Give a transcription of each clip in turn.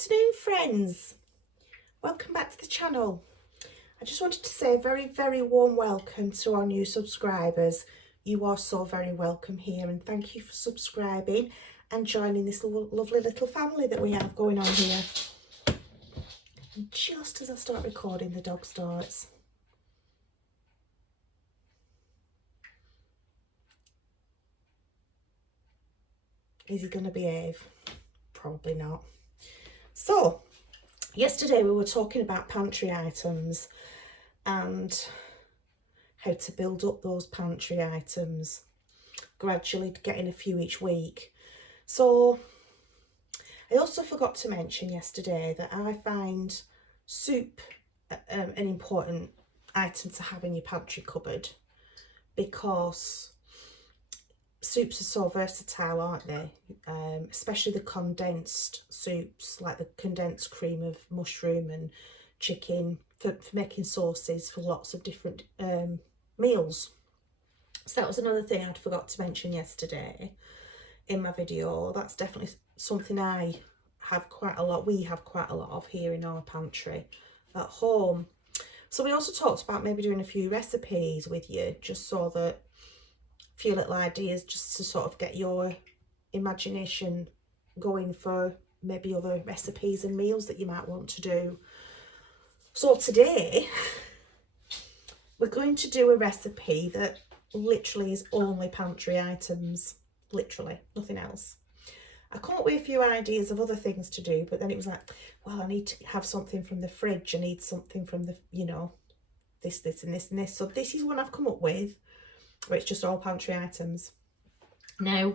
afternoon, friends. Welcome back to the channel. I just wanted to say a very warm welcome to our new subscribers. You are so very welcome here, and thank you for subscribing and joining this lovely little family that we have going on here. And just as I start recording, the dog starts. Is he going to behave? Probably not. So, yesterday we were talking about pantry items and how to build up those pantry items, gradually getting a few each week. So, I also forgot to mention yesterday that I find soup an important item to have in your pantry cupboard, because soups are so versatile, aren't they? Especially the condensed soups, like the condensed cream of mushroom and chicken, for making sauces for lots of different meals. So that was another thing I'd forgot to mention yesterday in my video. That's definitely something I have quite a lot, we have quite a lot of here in our pantry at home. So we also talked about maybe doing a few recipes with you, just so that few little ideas, just to sort of get your imagination going for maybe other recipes and meals that you might want to do. So today we're going to do a recipe that literally is only pantry items, literally nothing else. I come up with a few ideas of other things to do, but then it was like, well, I need to have something from the fridge, I need something from the, you know, this and this and this. So this is one I've come up with, where it's just all pantry items. Now,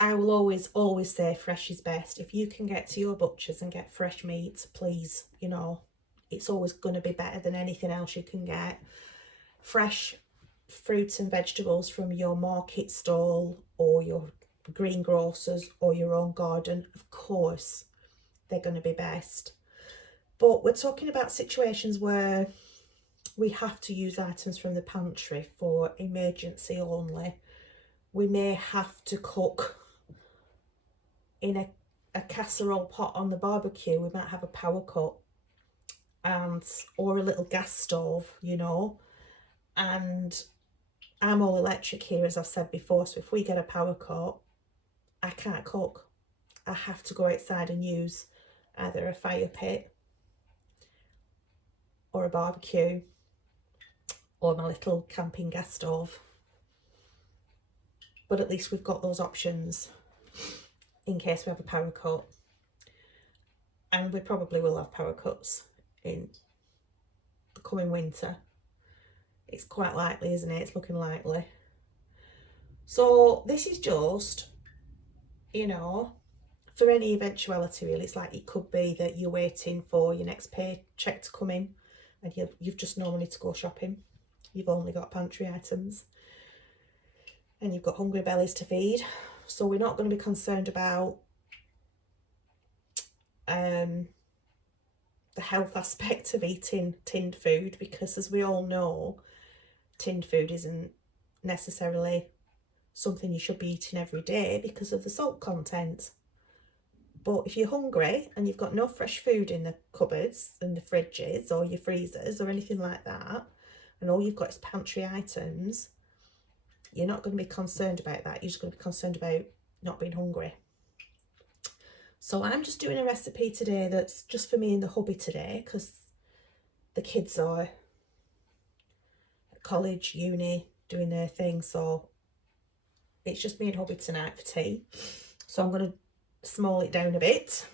I will always say fresh is best. If you can get to your butchers and get fresh meat, please, you know, it's always going to be better than anything else you can get. Fresh fruits and vegetables from your market stall or your greengrocers or your own garden, of course, they're going to be best. But we're talking about situations where we have to use items from the pantry for emergency only. We may have to cook in a casserole pot on the barbecue. We might have a power cut or a little gas stove, you know, and I'm all electric here, as I've said before, so if we get a power cut, I can't cook. I have to go outside and use either a fire pit or a barbecue or my little camping gas stove. But at least we've got those options in case we have a power cut. And we probably will have power cuts in the coming winter. It's quite likely, isn't it? It's looking likely. So this is just, you know, for any eventuality really. It's like, it could be that you're waiting for your next paycheck to come in and you've just no money to go shopping. You've only got pantry items and you've got hungry bellies to feed. So we're not going to be concerned about the health aspect of eating tinned food, because as we all know, tinned food isn't necessarily something you should be eating every day because of the salt content. But if you're hungry and you've got no fresh food in the cupboards and the fridges or your freezers or anything like that, and all you've got is pantry items, you're not going to be concerned about that. You're just going to be concerned about not being hungry. So I'm just doing a recipe today that's just for me and the hubby today, because the kids are at college, uni, doing their thing. So it's just me and hubby tonight for tea. So I'm going to small it down a bit.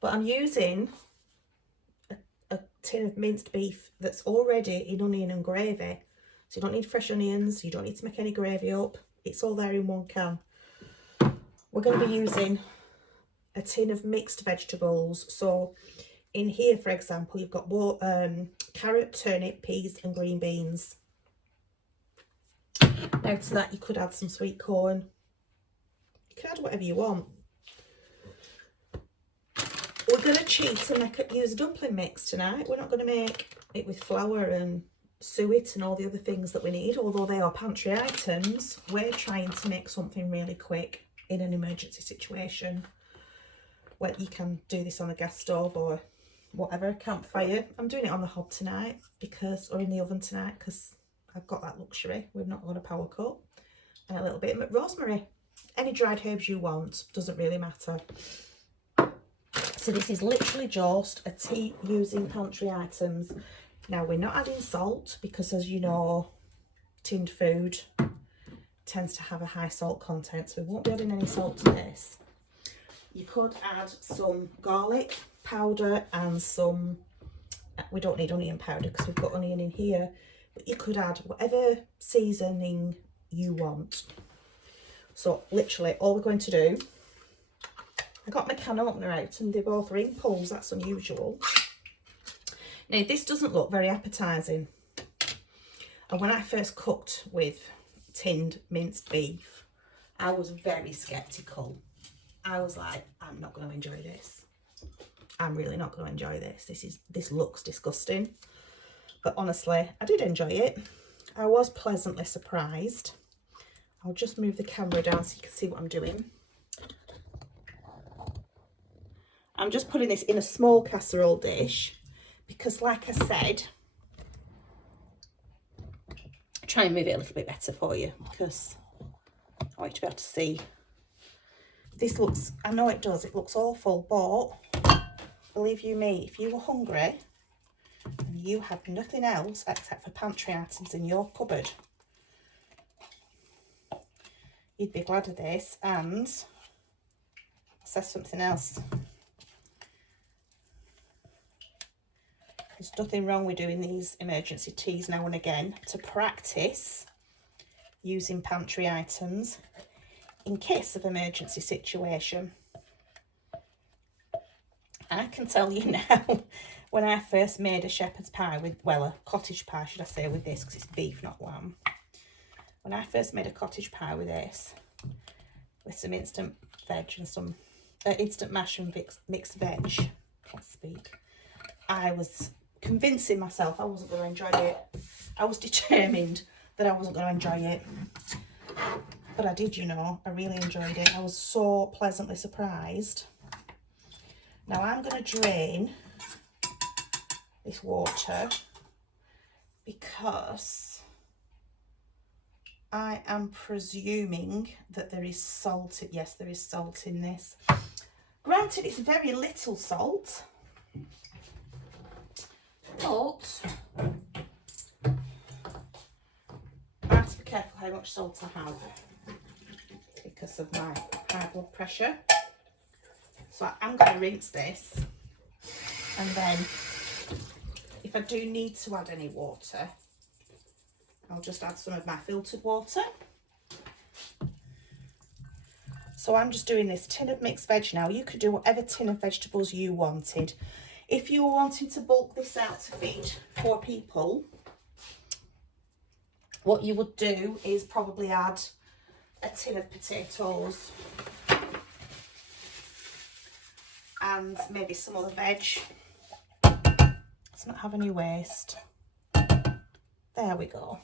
But I'm using a tin of minced beef that's already in onion and gravy. So you don't need fresh onions, you don't need to make any gravy up. It's all there in one can. We're going to be using a tin of mixed vegetables. So in here, for example, you've got carrot, turnip, peas and green beans. Now to that you could add some sweet corn. You can add whatever you want. We're going to cheat and use a dumpling mix tonight. We're not going to make it with flour and suet and all the other things that we need, although they are pantry items. We're trying to make something really quick in an emergency situation. Well, you can do this on a gas stove or whatever, campfire. I'm doing it on the hob tonight or in the oven tonight, because I've got that luxury. We've not got a power cut. And a little bit of rosemary. Any dried herbs you want, doesn't really matter. So this is literally just a tea using pantry items. Now we're not adding salt because, as you know, tinned food tends to have a high salt content, so we won't be adding any salt to this. You could add some garlic powder and some, we don't need onion powder because we've got onion in here, but you could add whatever seasoning you want. So literally all we're going to do, I got my can opener out and they're both ring pulls. That's unusual. Now this doesn't look very appetizing, and when I first cooked with tinned minced beef, I was very skeptical. I was like, I'm not going to enjoy this. I'm really not going to enjoy this. This looks disgusting. But honestly, I did enjoy it. I was pleasantly surprised. I'll just move the camera down so you can see what I'm doing. I'm just putting this in a small casserole dish because, like I said, I'll try and move it a little bit better for you because I want you to be able to see. This looks, I know it does, it looks awful, but believe you me, if you were hungry and you had nothing else except for pantry items in your cupboard, you'd be glad of this. And I'll say something else. There's nothing wrong with doing these emergency teas now and again to practice using pantry items in case of emergency situation. I can tell you now, when I first made a shepherd's pie with, well, a cottage pie should I say, with this, because it's beef not lamb. When I first made a cottage pie with this, with some instant veg and some instant mash and mixed veg, can't speak, I was convincing myself I wasn't going to enjoy it. I was determined that I wasn't going to enjoy it. But I did, you know, I really enjoyed it. I was so pleasantly surprised. Now I'm going to drain this water because I am presuming that there is salt. Yes, there is salt in this. Granted, it's very little salt, but I have to be careful how much salt I have because of my high blood pressure. So I'm going to rinse this, and then if I do need to add any water, I'll just add some of my filtered water. So I'm just doing this tin of mixed veg now. You could do whatever tin of vegetables you wanted. If you were wanting to bulk this out to feed 4 people, what you would do is probably add a tin of potatoes and maybe some other veg. Let's not have any waste. There we go.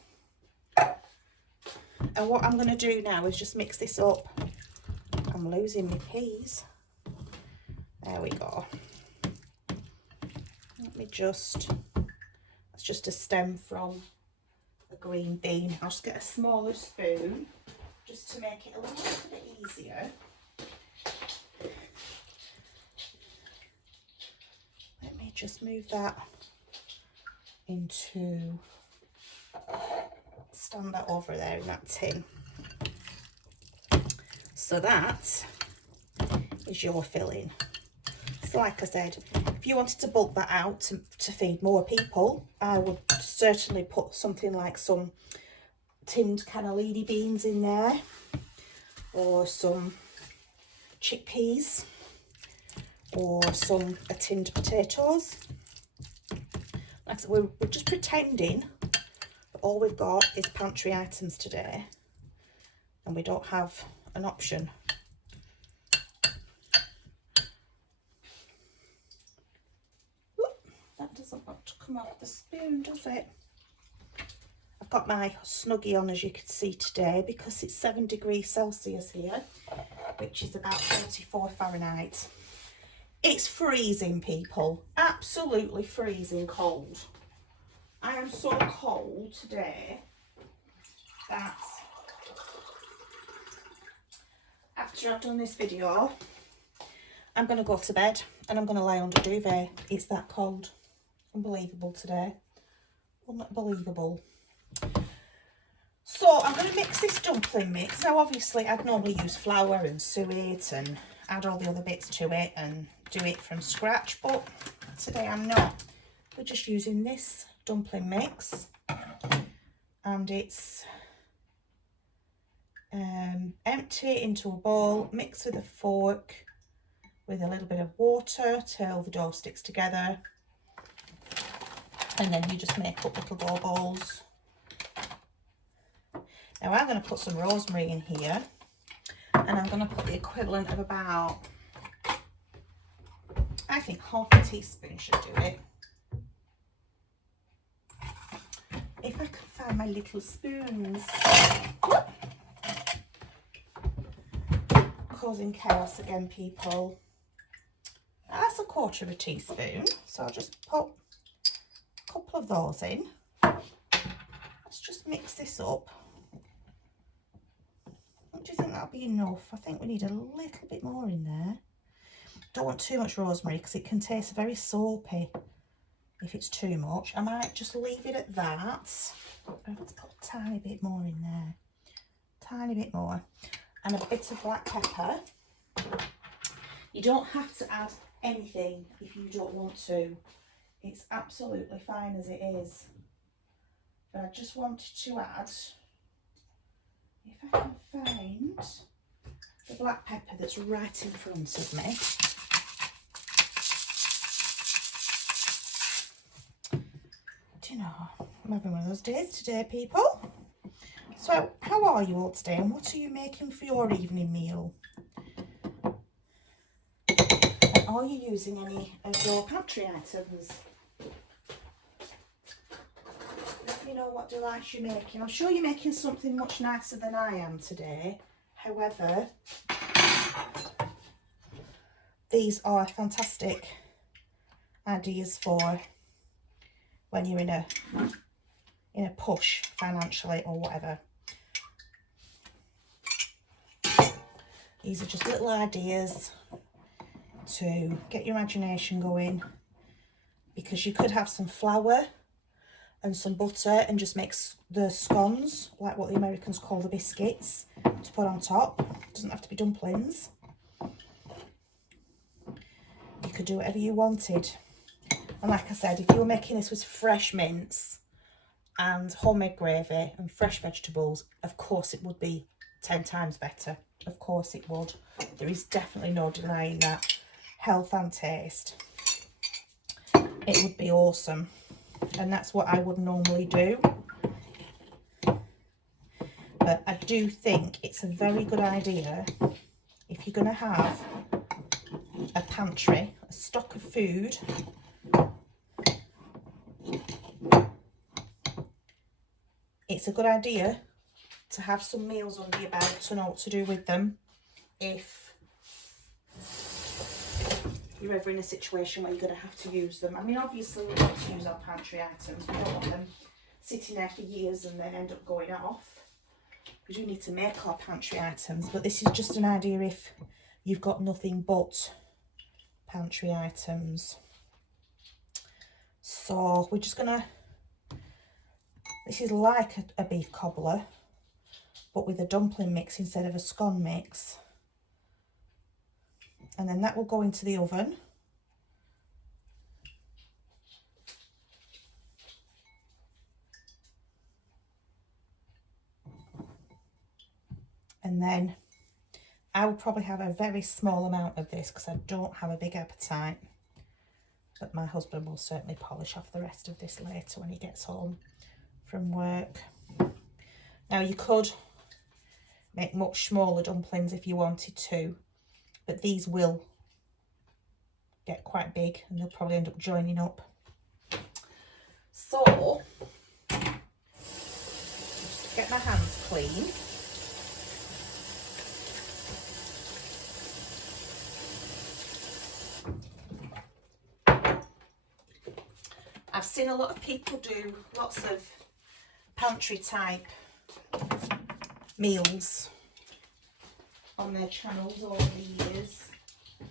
And what I'm going to do now is just mix this up. I'm losing my peas. There we go. Let me just, that's just a stem from a green bean. I'll just get a smaller spoon just to make it a little bit easier. Let me just move that into, stand that over there in that tin. So that is your filling. So like I said, if you wanted to bulk that out to feed more people, I would certainly put something like some tinned cannellini beans in there, or some chickpeas, or some tinned potatoes. Like I said, we're just pretending that all we've got is pantry items today, and we don't have an option. That doesn't want to come off the spoon, does it? I've got my Snuggie on, as you can see today, because it's 7 degrees Celsius here, which is about 44 Fahrenheit. It's freezing, people. Absolutely freezing cold. I am so cold today that after I've done this video, I'm going to go to bed and I'm going to lie under duvet. It's that cold. Unbelievable today. Unbelievable. So I'm going to mix this dumpling mix. Now obviously I'd normally use flour and sew it and add all the other bits to it and do it from scratch, but today I'm not. We're just using this dumpling mix, and it's empty it into a bowl, mix with a fork with a little bit of water till the dough sticks together, and then you just make up little dough balls. Now I'm going to put some rosemary in here, and I'm going to put the equivalent of about, I think half a teaspoon should do it. If I can find my little spoons. Causing chaos again, people. That's a quarter of a teaspoon, so I'll just put a couple of those in. Let's just mix this up. Do you think that'll be enough? I think we need a little bit more in there. Don't want too much rosemary because it can taste very soapy if it's too much. I might just leave it at that. Let's put a tiny bit more in there. Tiny bit more. And a bit of black pepper. You don't have to add anything if you don't want to. It's absolutely fine as it is. But I just wanted to add, if I can find the black pepper that's right in front of me. Do you know, I'm having one of those days today, people. So, how are you all today, and what are you making for your evening meal? And are you using any of your pantry items? Let me know what delights you're making. I'm sure you're making something much nicer than I am today. However, these are fantastic ideas for when you're in a push financially or whatever. These are just little ideas to get your imagination going, because you could have some flour and some butter and just make the scones, like what the Americans call the biscuits, to put on top. It doesn't have to be dumplings. You could do whatever you wanted. And like I said, if you were making this with fresh mince and homemade gravy and fresh vegetables, of course it would be 10 times better. Of course it would. There is definitely no denying that. Health and taste. It would be awesome. And that's what I would normally do. But I do think it's a very good idea, if you're going to have a pantry, a stock of food, it's a good idea to have some meals under your belt to know what to do with them if you're ever in a situation where you're going to have to use them. I mean, obviously we want to use our pantry items. We don't want them sitting there for years and then end up going off. We do need to make our pantry items, but this is just an idea if you've got nothing but pantry items. So we're just going to, this is like a beef cobbler, but with a dumpling mix instead of a scone mix. And then that will go into the oven. And then I will probably have a very small amount of this because I don't have a big appetite. But my husband will certainly polish off the rest of this later when he gets home from work. Now you could make much smaller dumplings if you wanted to, but these will get quite big and they'll probably end up joining up. So, just to get my hands clean. seen a lot of people do lots of pantry type meals on their channels over the years.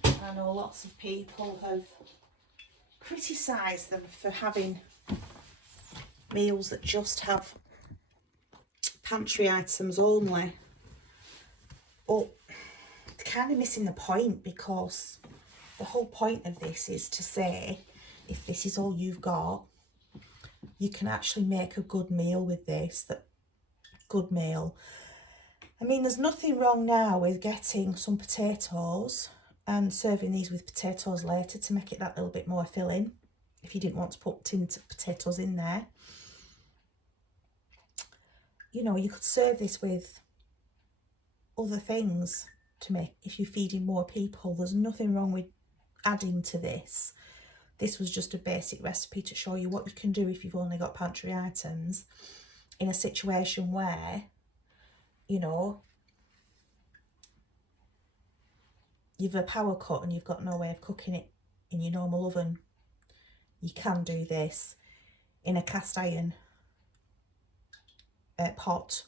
I know lots of people have criticised them for having meals that just have pantry items only, but they're kind of missing the point, because the whole point of this is to say, if this is all you've got, you can actually make a good meal with this. That good meal. I mean, there's nothing wrong now with getting some potatoes and serving these with potatoes later to make it that little bit more filling, if you didn't want to put tinned potatoes in there. You know, you could serve this with other things to make, if you're feeding more people. There's nothing wrong with adding to this. This was just a basic recipe to show you what you can do if you've only got pantry items in a situation where, you know, you've a power cut and you've got no way of cooking it in your normal oven. You can do this in a cast iron pot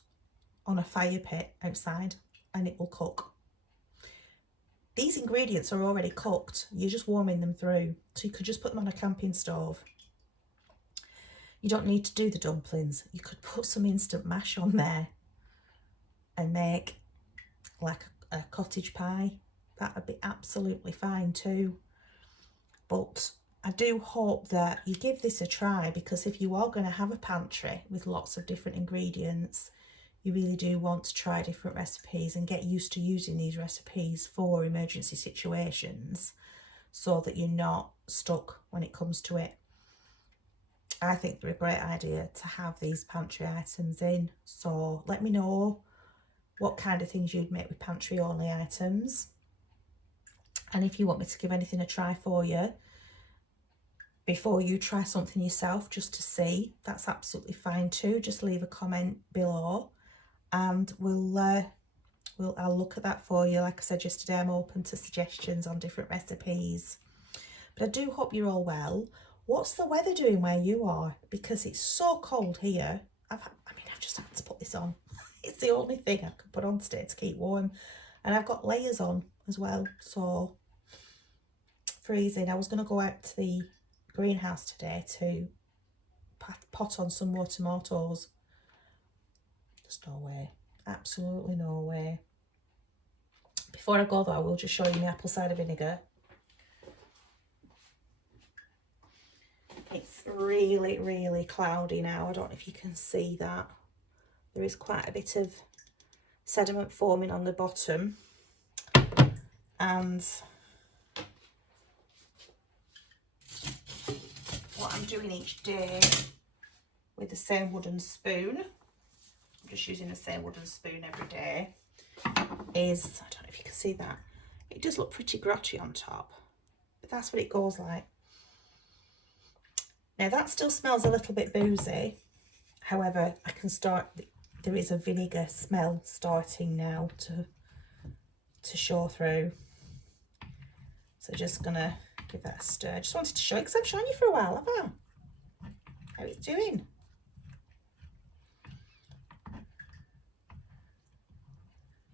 on a fire pit outside, and it will cook. These ingredients are already cooked, you're just warming them through, so you could just put them on a camping stove. You don't need to do the dumplings. You could put some instant mash on there and make like a cottage pie. That would be absolutely fine too. But I do hope that you give this a try, because if you are going to have a pantry with lots of different ingredients, you really do want to try different recipes and get used to using these recipes for emergency situations, so that you're not stuck when it comes to it. I think they're a great idea to have these pantry items in. So let me know what kind of things you'd make with pantry only items. And if you want me to give anything a try for you before you try something yourself, just to see, that's absolutely fine too. Just leave a comment below and I'll look at that for you. Like I said yesterday, I'm open to suggestions on different recipes. But I do hope you're all well. What's the weather doing where you are? Because it's so cold here. I've just had to put this on. It's the only thing I can put on today to keep warm. And I've got layers on as well, so freezing. I was going to go out to the greenhouse today to pot on some more tomatoes. There's no way. Absolutely no way. Before I go though, I will just show you my apple cider vinegar. It's really, really cloudy now. I don't know if you can see that. There is quite a bit of sediment forming on the bottom. And what I'm doing each day with the same wooden spoon, I'm just using the same wooden spoon every day, is, I don't know if you can see that, it does look pretty grotty on top, but that's what it goes like. Now that still smells a little bit boozy, however I can start, there is a vinegar smell starting now to show through. So just gonna give that a stir. Just wanted to show it because I've shown you for a while, haven't I? How it's doing.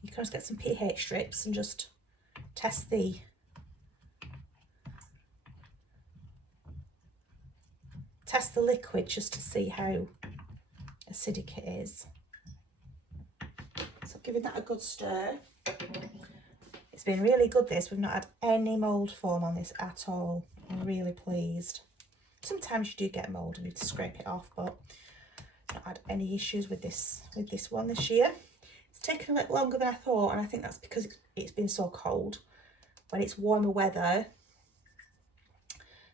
You can just get some pH strips and just test the liquid just to see how acidic it is. So giving that a good stir. It's been really good this. We've not had any mould form on this at all. I'm really pleased. Sometimes you do get mould and you need to scrape it off, but not had any issues with this one this year. It's taken a little longer than I thought, and I think that's because it's been so cold. When it's warmer weather,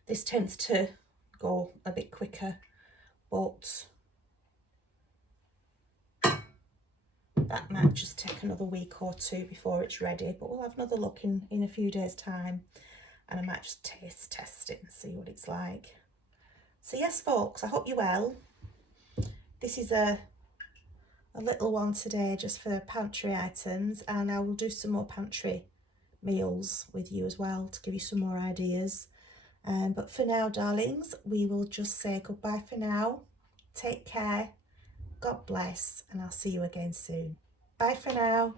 this tends to go a bit quicker, but that might just take another week or two before it's ready. But we'll have another look in a few days' time, and I might just test it and see what it's like. So yes, folks, I hope you're well. This is a little one today just for pantry items, and I will do some more pantry meals with you as well to give you some more ideas. But for now, darlings, we will just say goodbye for now. Take care. God bless, and I'll see you again soon. Bye for now.